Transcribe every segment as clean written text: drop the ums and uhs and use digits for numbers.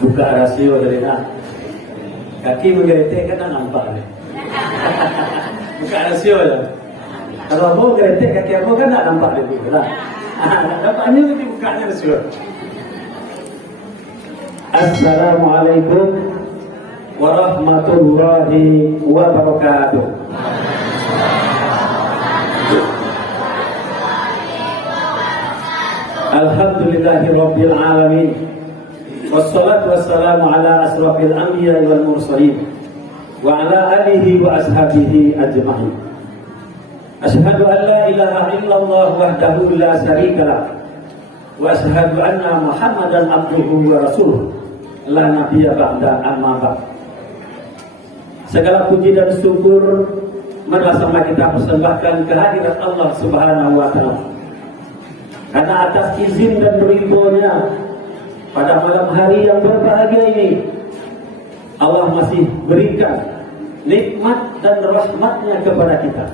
Buka rasio dari kaki menggeletek kan nampak nih. Buka rasio ya. Kalau Abu geletek kaki Abu kan tak nampak dia juga lah. Nampaknya lebih bukanya rasio. Assalamualaikum warahmatullahi wabarakatuh. Alhamdulillahirabbil alamin. Wassalatu wassalamu ala asrafil anbiya wal mursalin wa ala alihi wa ashabihi ajma'in. Asyhadu an la ilaha illallah wahdahu la syarika lah wa asyhadu anna Muhammadan abduhu wa rasuluh la nabiyya ba'da amma ba'd. Segala puji dan syukur marilah sama kita persembahkan kehadirat Allah Subhanahu wa taala. Karena atas izin dan ridho-Nya pada malam hari yang berbahagia ini Allah masih berikan nikmat dan rahmat-Nya kepada kita.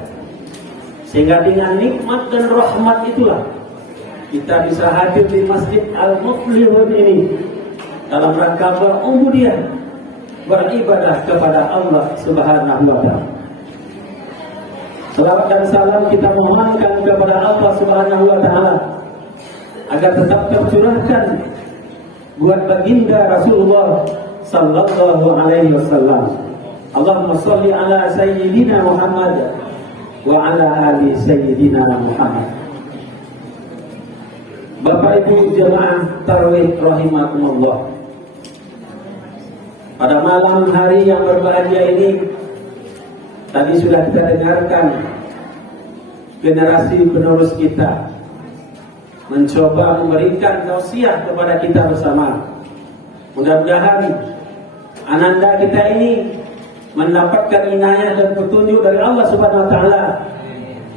Sehingga dengan nikmat dan rahmat itulah kita bisa hadir di Masjid Al-Muflihun ini dalam rangka berubudiyah, beribadah kepada Allah Subhanahu wa taala. Selawat dan salam kita mohonkan kepada Allah Subhanahu wa taala agar tetap tercurahkan buat baginda Rasulullah sallallahu alaihi wasallam. Allahumma shalli ala sayyidina Muhammad wa ala ali sayyidina Muhammad. Bapak Ibu jemaah tarawih rahimakumullah. Pada malam hari yang berbahagia ini tadi sudah kita dengarkan generasi penerus kita mencoba memberikan tausiah kepada kita bersama. Mudah-mudahan ananda kita ini mendapatkan inayah dan petunjuk dari Allah Subhanahu wa taala.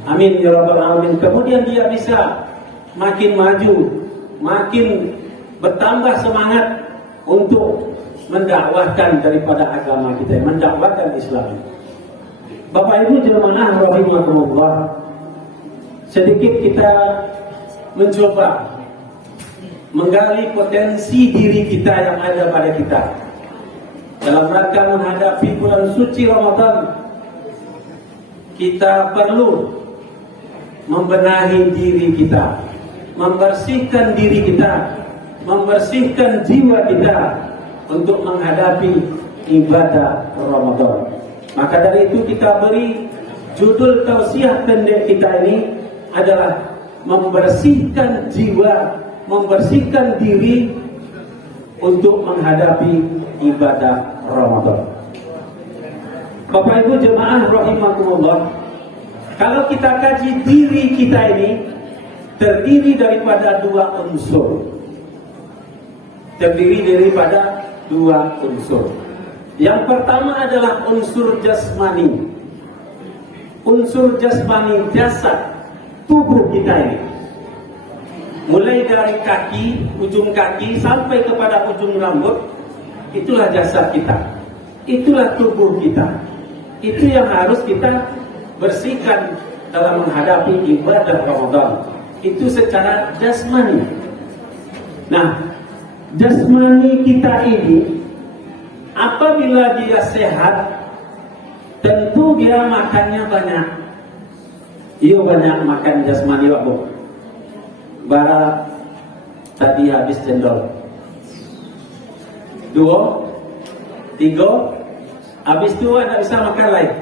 Amin ya rabbal alamin. Kemudian dia bisa makin maju, makin bertambah semangat untuk mendakwahkan daripada agama kita, mendakwahkan Islam. Bapak Ibu jemaah rahimakumullah, sedikit kita mencoba menggali potensi diri kita yang ada pada kita dalam rangka menghadapi bulan suci Ramadan. Kita perlu membenahi diri kita, membersihkan diri kita, membersihkan jiwa kita untuk menghadapi ibadah Ramadan. Maka dari itu kita beri judul tausiah pendek kita ini adalah membersihkan jiwa, membersihkan diri untuk menghadapi ibadah Ramadan. Bapak Ibu jemaah rahimakumullah, kalau kita kaji diri kita ini terdiri daripada dua unsur. Terdiri daripada dua unsur. Yang pertama adalah unsur jasmani. Unsur jasmani, jasad tubuh kita ini, mulai dari kaki, ujung kaki sampai kepada ujung rambut, itulah jasad kita, itulah tubuh kita. Itu yang harus kita bersihkan dalam menghadapi ibadah Ramadan. Itu secara jasmani. Nah, jasmani kita ini apabila dia sehat, tentu dia makannya banyak. Iya banyak makan jasmani Pak Bu. Bara tadi habis cendol 2, 3, habis 2 tidak bisa makan lain.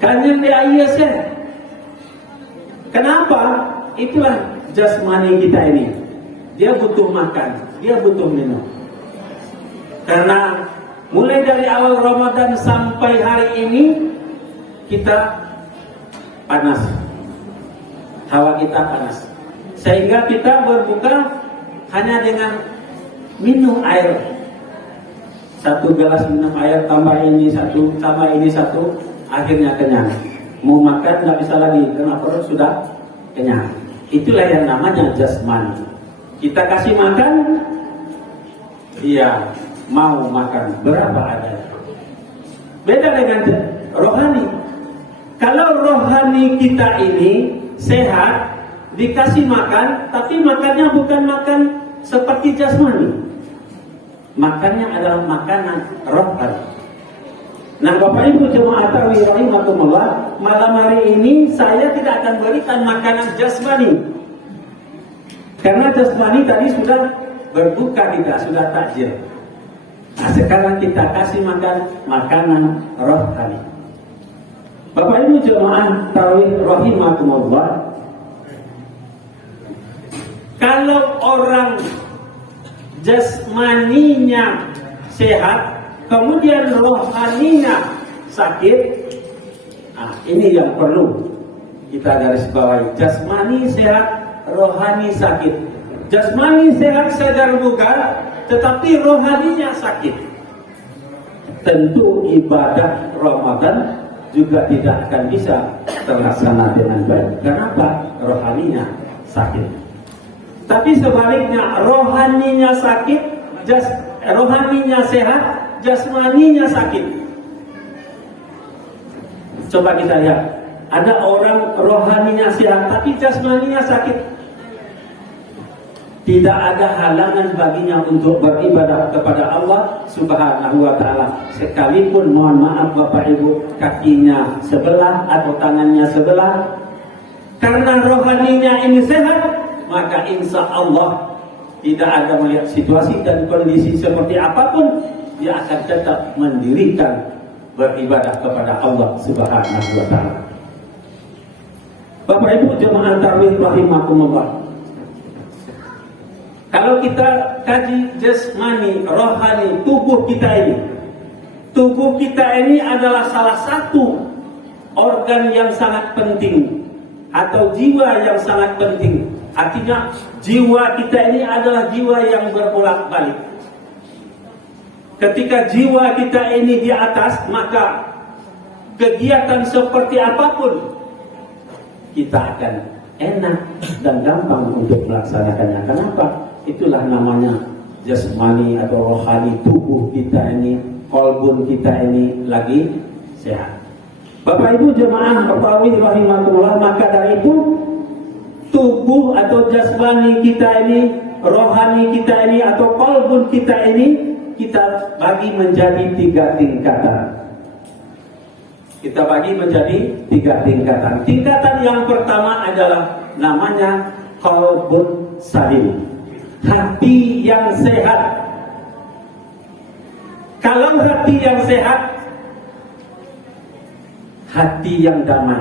Karena dia iya sih. Kenapa? Itulah jasmani kita ini. Dia butuh makan, dia butuh minum. Karena mulai dari awal Ramadan sampai hari ini kita panas, hawa kita panas, sehingga kita berbuka hanya dengan minum air. 1 gelas minum air, tambah ini satu, akhirnya kenyang. Mau makan nggak bisa lagi karena perut sudah kenyang. Itulah yang namanya jasmani. Kita kasih makan, dia mau makan berapa adanya. Beda dengan rohani. Kalau rohani kita ini sehat, dikasih makan, tapi makannya bukan makan seperti jasmani. makannya adalah makanan rohani. Nah, Bapak Ibu jemaah tarawih rahimakumullah, malam hari ini saya tidak akan berikan makanan jasmani. Karena jasmani tadi sudah berbuka kita, sudah takjil. Nah, sekarang kita kasih makan makanan rohani. Bapak Ibu jemaah tarawih rahimakumullah, kalau orang jasmaninya sehat, kemudian rohaninya sakit, nah, ini yang perlu kita garis bawahi. Jasmani sehat, rohani sakit. Jasmani sehat sadar bugar, tetapi rohaninya sakit. Tentu ibadah Ramadan juga tidak akan bisa terlaksana dengan baik. Kenapa? Rohaninya sakit. Tapi sebaliknya, rohaninya sakit, rohaninya sehat, jasmaninya sakit. Coba kita lihat, ada orang rohaninya sehat tapi jasmaninya sakit. Tidak ada halangan baginya untuk beribadah kepada Allah Subhanahu wa ta'ala. Sekalipun mohon maaf Bapak Ibu, kakinya sebelah atau tangannya sebelah, karena rohaninya ini sehat, maka insya Allah tidak ada melihat situasi dan kondisi seperti apapun, dia akan tetap mendirikan beribadah kepada Allah Subhanahu wa ta'ala. Bapak Ibu jemaah tarawih rahimakumullah, kalau kita kaji jasmani, rohani, tubuh kita ini adalah salah satu organ yang sangat penting atau jiwa yang sangat penting. Artinya jiwa kita ini adalah jiwa yang berbolak-balik. Ketika jiwa kita ini di atas, maka kegiatan seperti apapun kita akan enak dan gampang untuk melaksanakannya. Kenapa? Itulah namanya jasmani atau rohani, tubuh kita ini, kolbun kita ini lagi sehat. Bapak Ibu jemaah tarawih rahimakumullah, maka dari itu tubuh atau jasmani kita ini, rohani kita ini atau kolbun kita ini, kita bagi menjadi 3 tingkatan. Kita bagi menjadi 3 tingkatan. Tingkatan yang pertama adalah namanya kolbun salim, hati yang sehat. Kalau hati yang sehat, hati yang damai,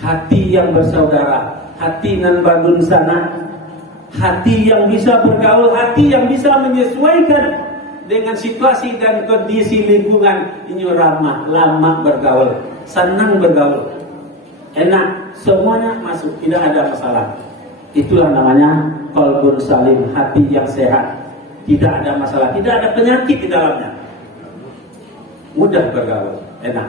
hati yang bersaudara, hati nan bangun sana, hati yang bisa bergaul, hati yang bisa menyesuaikan dengan situasi dan kondisi lingkungan. Ini ramah, lama bergaul, senang bergaul, enak, semuanya masuk, tidak ada masalah. Itulah namanya qalbun salim, hati yang sehat, tidak ada masalah, tidak ada penyakit di dalamnya, mudah bergaul, enak.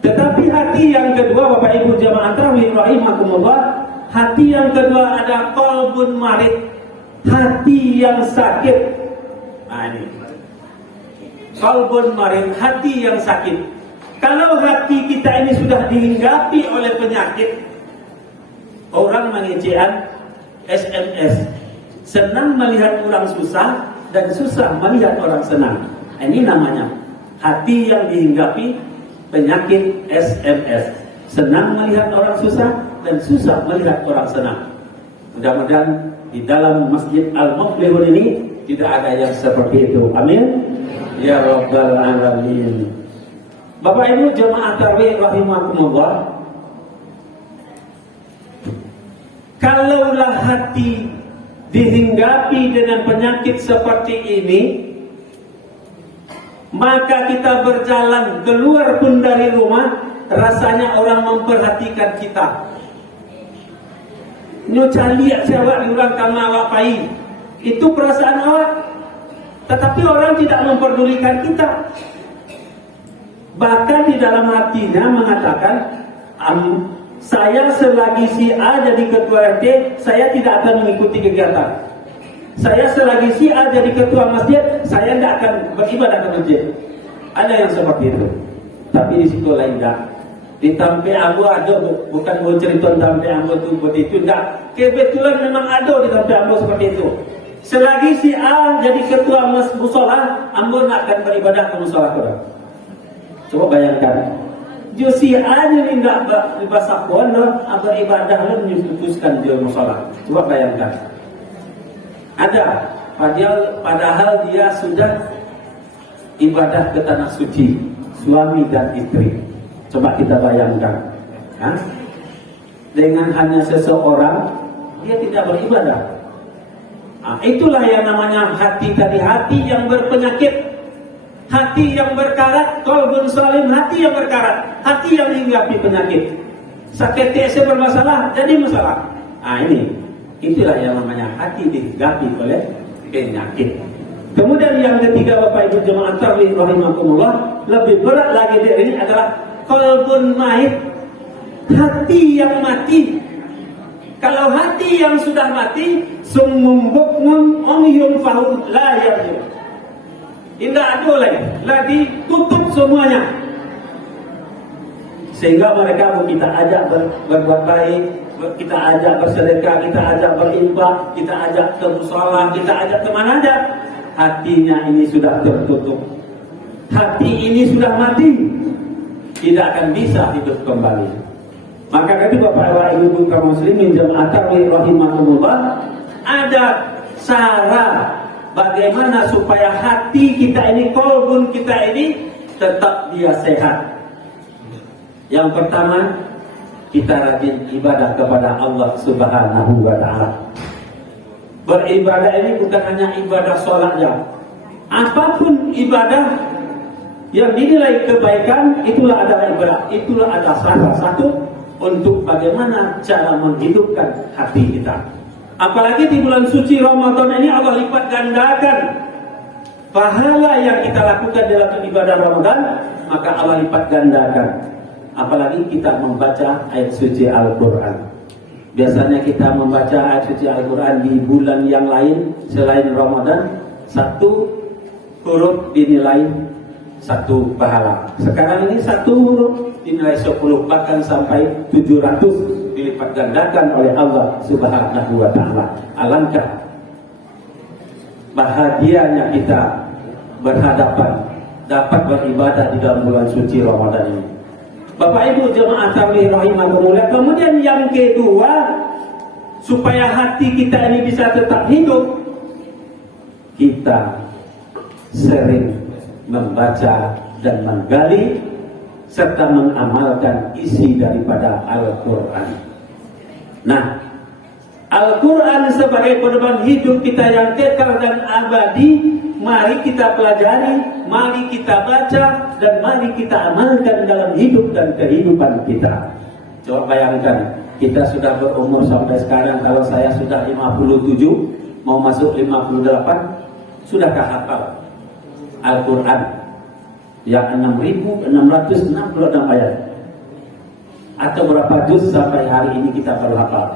Tetapi hati yang kedua, Bapak Ibu jamaah tarawih rahimakumullah, hati yang kedua ada qalbun marid, hati yang sakit. Nah ini qalbun marid, hati yang sakit. Kalau hati kita ini sudah dihinggapi oleh penyakit, orang mengecehan SMS, senang melihat orang susah dan susah melihat orang senang. Ini namanya hati yang dihinggapi penyakit SMS, senang melihat orang susah dan susah melihat orang senang. Mudah-mudahan di dalam Masjid Al-Muflihun ini tidak ada yang seperti itu. Amin ya rabbal alamin. Bapak Ibu jemaah tarawih rahimakumullah, kalaulah hati dihinggapi dengan penyakit seperti ini, maka kita berjalan keluar pun dari rumah, rasanya orang memperhatikan kita. Nyoca lihat siapa diurang kama awak pai. Itu perasaan awak. Tetapi orang tidak memperdulikan kita. Bahkan di dalam hatinya mengatakan, saya selagi si A jadi ketua RT, saya tidak akan mengikuti kegiatan. Saya selagi si A jadi ketua masjid, saya tidak akan beribadah ke masjid. Ada yang seperti itu. Tapi di situ lain tak. Di Tampe Ambo ada, bukan mau cerita Tampe Ambo itu begitu, tidak. Kebetulan memang ada di Tampe Ambo seperti itu. Selagi si A jadi ketua musola, ambo nak akan beribadah ke musola korang. Coba bayangkan. Jo si A ni tidak bahasa kuano, beribadah lah menyebutkan dia musola. Coba bayangkan. Ada, padahal dia sudah ibadah ke tanah suci, suami dan istri. Coba kita bayangkan. Dengan hanya seseorang, dia tidak beribadah. Itulah yang namanya hati tadi, hati yang berpenyakit, hati yang berkarat, qalbun salim, hati yang berkarat, hati yang hinggapi penyakit. Sakit TSE bermasalah, jadi masalah. Itulah yang namanya hati dihinggapi oleh penyakit. Kemudian yang ketiga, Bapak Ibu jemaah tarawih rahimakumullah, lebih berat lagi dari ini adalah qalbun mait, hati yang mati. Kalau hati yang sudah mati, summum bukmun umyun fahum la yarju. Tidak ada lagi tutup semuanya. Sehingga mereka kita ajak berbuat baik, kita ajak bersedekah, kita ajak berinfak, kita ajak ke mushola, kita ajak kemana aja. Hatinya ini sudah tertutup. Hati ini sudah mati. Tidak akan bisa hidup kembali. Maka kata Bapak Ibu kaum muslimin jemaah tarawih rahimakumullah, ada cara bagaimana supaya hati kita ini, qalbun kita ini tetap dia sehat. Yang pertama, kita rajin ibadah kepada Allah Subhanahu wa taala. Beribadah ini bukan hanya ibadah sholat saja. Apapun ibadah yang dinilai kebaikan, itulah adalah ibadah. Itulah adalah salah satu untuk bagaimana cara menghidupkan hati kita. Apalagi di bulan suci Ramadan ini Allah lipat gandakan pahala yang kita lakukan dalam ibadah Ramadan, maka Allah lipat gandakan. Apalagi kita membaca ayat suci Al-Quran. Biasanya kita membaca ayat suci Al-Quran di bulan yang lain selain Ramadan, satu huruf dinilai satu pahala. Sekarang ini satu huruf dinilai 10, bahkan sampai 700 dilipat gandakan oleh Allah Subhanahu wa taala. Alangkah bahagianya kita berhadapan dapat beribadah di dalam bulan suci Ramadan ini. Bapak Ibu jemaah tarawih rahimakumullah. Kemudian yang kedua, supaya hati kita ini bisa tetap hidup, kita sering membaca dan menggali serta mengamalkan isi daripada Al-Quran. Nah, Al-Quran sebagai pedoman hidup kita yang kekal dan abadi, mari kita pelajari, mari kita baca, dan mari kita amalkan dalam hidup dan kehidupan kita. Coba bayangkan, kita sudah berumur sampai sekarang, kalau saya sudah 57, mau masuk 58, sudahkah hafal Al-Quran yang 6.666 ayat? Atau berapa juz sampai hari ini kita baru hafal?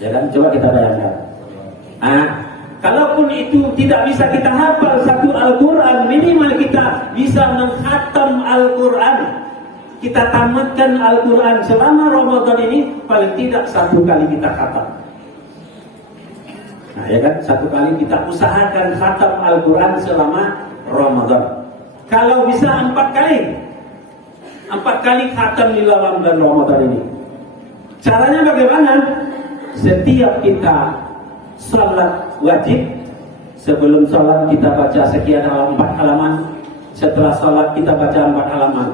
Ya kan, coba kita bayangkan. Kalaupun itu tidak bisa kita hafal satu Al-Quran, minimal kita bisa menghatam Al-Quran. Kita tamatkan Al-Quran selama Ramadan ini, paling tidak satu kali kita khatam. Nah ya kan, satu kali kita usahakan khatam Al-Quran selama Ramadan. Kalau bisa 4 kali, 4 kali khatam di dalam bulan Ramadan ini. Caranya bagaimana? Setiap kita salat wajib, sebelum salat kita baca sekian 4 halaman, setelah salat kita baca 4 halaman.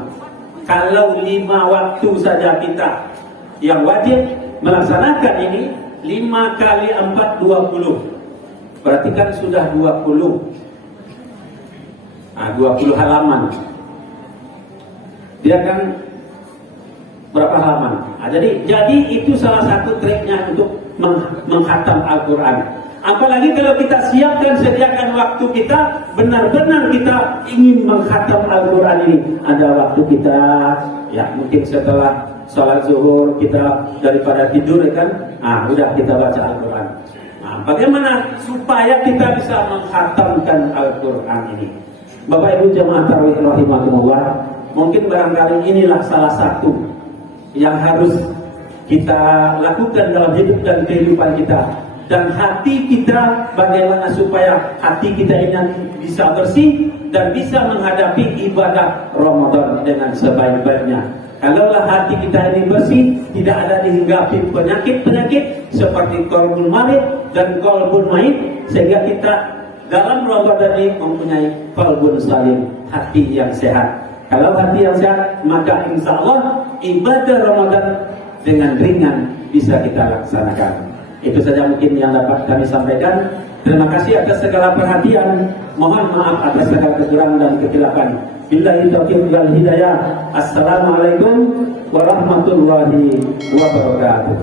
Kalau 5 waktu saja kita yang wajib melaksanakan ini, 5 kali 4 20. Berarti kan sudah 20. 20 halaman. Dia kan berapa halaman? Jadi itu salah satu triknya untuk menghatam Al-Quran. Apalagi kalau kita siapkan, sediakan waktu kita, benar-benar kita ingin menghatam Al-Quran ini. Ada waktu kita, ya mungkin setelah sholat zuhur, kita daripada tidur ya kan, udah kita baca Al-Quran. Bagaimana supaya kita bisa menghatamkan Al-Quran ini? Bapak Ibu jemaah tarawih rahimakumullah, mungkin barangkali inilah salah satu yang harus kita lakukan dalam hidup dan kehidupan kita. dan hati kita, bagaimana supaya hati kita ini bisa bersih dan bisa menghadapi ibadah Ramadan dengan sebaik-baiknya. Kalaulah hati kita ini bersih, tidak ada dihinggapi penyakit-penyakit seperti qalbul marid dan qalbul maid, sehingga kita dalam Ramadan ini mempunyai qalbun salim, hati yang sehat. Kalau hati yang sehat, maka insya Allah ibadah Ramadan dengan ringan bisa kita laksanakan. Itu saja mungkin yang dapat kami sampaikan. Terima kasih atas segala perhatian. Mohon maaf atas segala kekurangan dan kekhilapan. Billahi taufiq wal hidayah. Assalamualaikum warahmatullahi wabarakatuh.